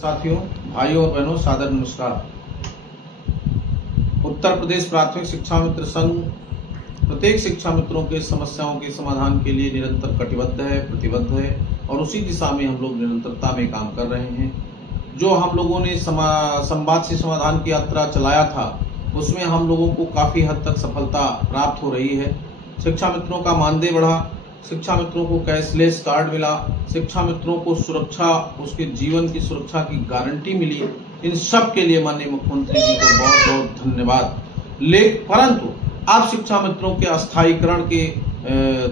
साथियों, भाइयों और बहनों, सादर नमस्कार। उत्तर प्रदेश प्राथमिक शिक्षा मित्र संघ प्रत्येक शिक्षा मित्रों के समस्याओं के समाधान के लिए निरंतर कटिबद्ध है, प्रतिबद्ध है और उसी दिशा में हम लोग निरंतरता में काम कर रहे हैं। जो हम लोगों ने संवाद से समाधान की यात्रा चलाया था, उसमें हम लोगों को काफी हद तक सफलता प्राप्त हो रही है। शिक्षा मित्रों का मानदेय बढ़ा, शिक्षा मित्रों को कैशलेस कार्ड मिला, शिक्षा मित्रों को सुरक्षा, उसके जीवन की सुरक्षा की गारंटी मिली। इन सब के लिए माननीय मुख्यमंत्री जी को बहुत बहुत धन्यवाद। परंतु अब शिक्षा मित्रों के अस्थायीकरण के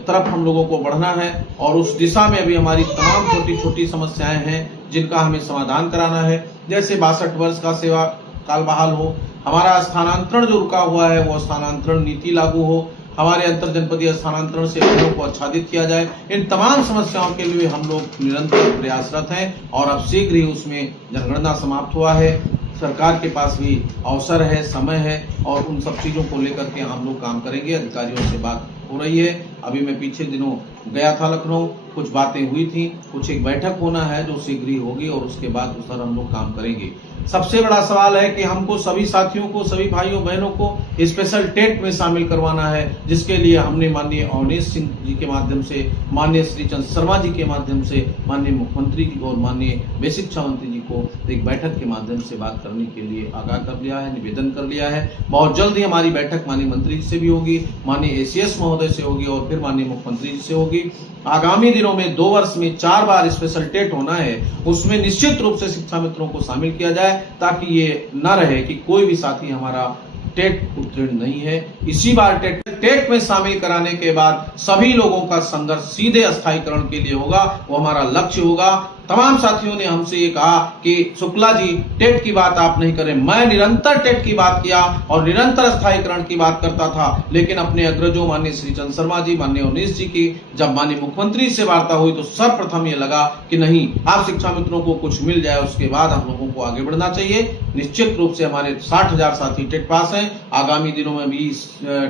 तरफ हम लोगों को बढ़ना है और उस दिशा में अभी हमारी तमाम छोटी छोटी समस्याएं हैं जिनका हमें समाधान कराना है। जैसे 62 वर्ष का सेवा काल बहाल हो, हमारा स्थानांतरण जो रुका हुआ है वो स्थानांतरण नीति लागू हो, हमारे अंतर जनपदीय स्थानांतरण से लोगों को आच्छादित किया जाए। इन तमाम समस्याओं के लिए हम लोग निरंतर प्रयासरत हैं और अब शीघ्र ही उसमें जनगणना समाप्त हुआ है। सरकार के पास भी अवसर है, समय है और उन सब चीजों को लेकर के हम लोग काम करेंगे। अधिकारियों से बात हो रही है। अभी मैं पीछे दिनों गया था लखनऊ, कुछ बातें हुई थी, कुछ एक बैठक होना है जो शीघ्र ही होगी और उसके बाद उस पर हम लोग काम करेंगे। सबसे बड़ा सवाल है कि हमको सभी साथियों को, सभी भाइयों बहनों को स्पेशल टेट में शामिल करवाना है, जिसके लिए हमने माननीय अवनीश सिंह जी के माध्यम से, माननीय श्रीचंद शर्मा जी के माध्यम से, माननीय मुख्यमंत्री जी और माननीय बेसिक शिक्षा मंत्री जी को एक बैठक के माध्यम से बात करने के लिए आगाह कर लिया है, निवेदन कर लिया है। बहुत जल्द ही हमारी बैठक माननीय मंत्री जी से भी होगी, माननीय एसीएस महोदय से होगी और फिर माननीय मुख्यमंत्री जी से होगी। आगामी दिनों में 2 वर्ष में 4 बार स्पेशल टेट होना है, उसमें निश्चित रूप से शिक्षा मित्रों को शामिल किया जाए ताकि ये न रहे कि कोई भी साथी हमारा टेट उत्तीर्ण नहीं है। इसी बार टेट में शामिल कराने के बाद सभी लोगों का संघर्ष सीधे अस्थायीकरण के लिए होगा, वो हमारा लक्ष्य होगा। तमाम साथियों ने हमसे ये कहा कि शुक्ला जी टेट की बात आप नहीं करें। मैं निरंतर टेट की बात किया और निरंतर अस्थायीकरण की बात करता था, लेकिन अपने अग्रजों माननीय श्रीचंद शर्मा जी, माननीय अवनीश जी की जब माननीय मुख्यमंत्री से वार्ता हुई तो सर्वप्रथम ये लगा कि नहीं, आप शिक्षा मित्रों को कुछ मिल जाए उसके बाद हम लोगों को आगे बढ़ना चाहिए। निश्चित रूप से हमारे 60,000 साथी टेट पास हैं। आगामी दिनों में भी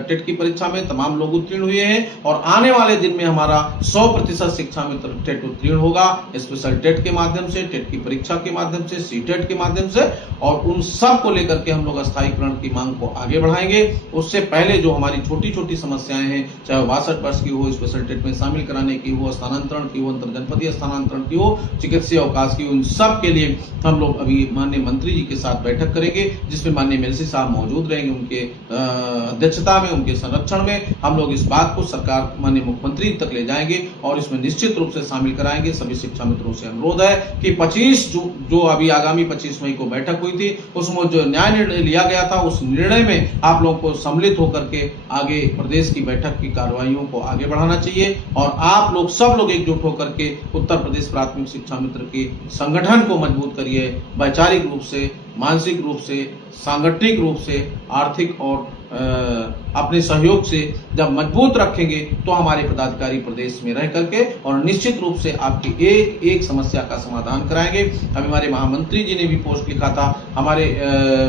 टेट की परीक्षा में तमाम लोग उत्तीर्ण हुए हैं और आने वाले दिन में हमारा 100% शिक्षा मित्र टेट उत्तीर्ण होगा। स्पेशल टेट के माध्यम से, टेट की परीक्षा के माध्यम से, सीटेट के माध्यम से, और उन सब को लेकर के हम लोग अस्थायीकरण की मांग को आगे बढ़ाएंगे। उससे पहले जो हमारी छोटी छोटी समस्याएं हैं, चाहे 62 वर्ष की हो, स्पेशल टेट में शामिल कराने की हो, स्थानांतरण की हो, अंतर जनपदीय स्थानांतरण की हो, चिकित्सीय अवकाश की हो, उन सब के लिए हम लोग अभी माननीय मंत्री जी के साथ बैठक करेंगे, जिसमें माननीय मेलसी साहब मौजूद रहेंगे। उनके अध्यक्षता में, उनके संरक्षण में हम लोग इस बात को सरकार माननीय मुख्यमंत्री तक ले जाएंगे और इसमें निश्चित रूप से शामिल कराएंगे। सभी शिक्षा मित्रों से अनुरोध है कि 25 जो अभी आगामी 25 मई को बैठक हुई थी, उसमें जो न्याय निर्णय लिया गया था, उस निर्णय में आप लोगों को सम्मिलित होकर के आगे प्रदेश की बैठक की कार्रवाइयों को आगे बढ़ाना चाहिए और आप लोग सब लोग एकजुट होकर के उत्तर प्रदेश प्राथमिक शिक्षा मित्र के संगठन को मजबूत करिए। वैचारिक रूप से, मानसिक रूप से, सांगठनिक रूप से, आर्थिक और अपने सहयोग से जब मजबूत रखेंगे तो हमारे पदाधिकारी प्रदेश में रह करके और निश्चित रूप से आपकी एक एक समस्या का समाधान कराएंगे। अभी हमारे महामंत्री जी ने भी पोस्ट लिखा था, हमारे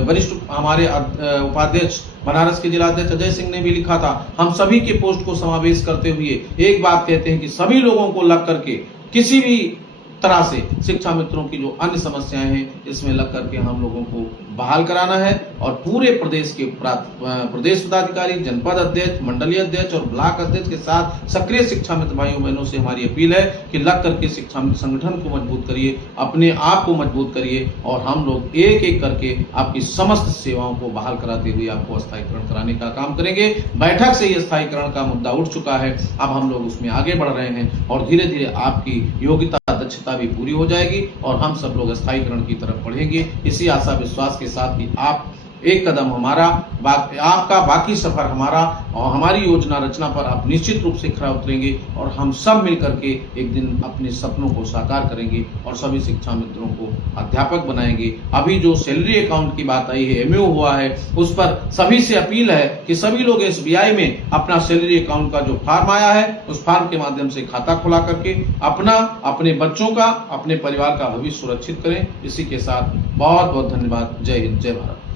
वरिष्ठ, हमारे उपाध्यक्ष बनारस के जिलाध्यक्ष अजय सिंह ने भी लिखा था। हम सभी के पोस्ट को समावेश करते हुए एक बात कहते हैं कि सभी लोगों को लग करके किसी भी तरह से शिक्षा मित्रों की जो अन्य समस्याएं हैं इसमें लग करके हम लोगों को बहाल कराना है और पूरे प्रदेश के प्रदेश पदाधिकारी, जनपद अध्यक्ष, मंडलीय अध्यक्ष और ब्लॉक अध्यक्ष के साथ सक्रिय शिक्षा मित्र भाइयों बहनों से हमारी अपील है कि लग करके शिक्षा मित्र संगठन को मजबूत करिए, अपने आप को मजबूत करिए और हम लोग एक एक करके आपकी समस्त सेवाओं को बहाल कराते हुए आपको अस्थायीकरण कराने का काम करेंगे। बैठक से ही अस्थायीकरण का मुद्दा उठ चुका है, अब हम लोग उसमें आगे बढ़ रहे हैं और धीरे धीरे आपकी योग्यता, दक्षता भी पूरी हो जाएगी और हम सब लोग अस्थायीकरण की तरफ बढ़ेंगे। इसी आशा विश्वास के साथ कि आप एक कदम हमारा, आपका बाकी सफर हमारा और हमारी योजना रचना पर आप निश्चित रूप से खरा उतरेंगे और हम सब मिलकर के एक दिन अपने सपनों को साकार करेंगे और सभी शिक्षा मित्रों को अध्यापक बनाएंगे। अभी जो सैलरी अकाउंट की बात आई है, एमओ हुआ है, उस पर सभी से अपील है कि सभी लोग SBI में अपना सैलरी अकाउंट का जो फॉर्म आया है उस फॉर्म के माध्यम से खाता खुला करके अपना, अपने बच्चों का, अपने परिवार का भविष्य सुरक्षित करें। इसी के साथ बहुत बहुत धन्यवाद। जय हिंद, जय भारत।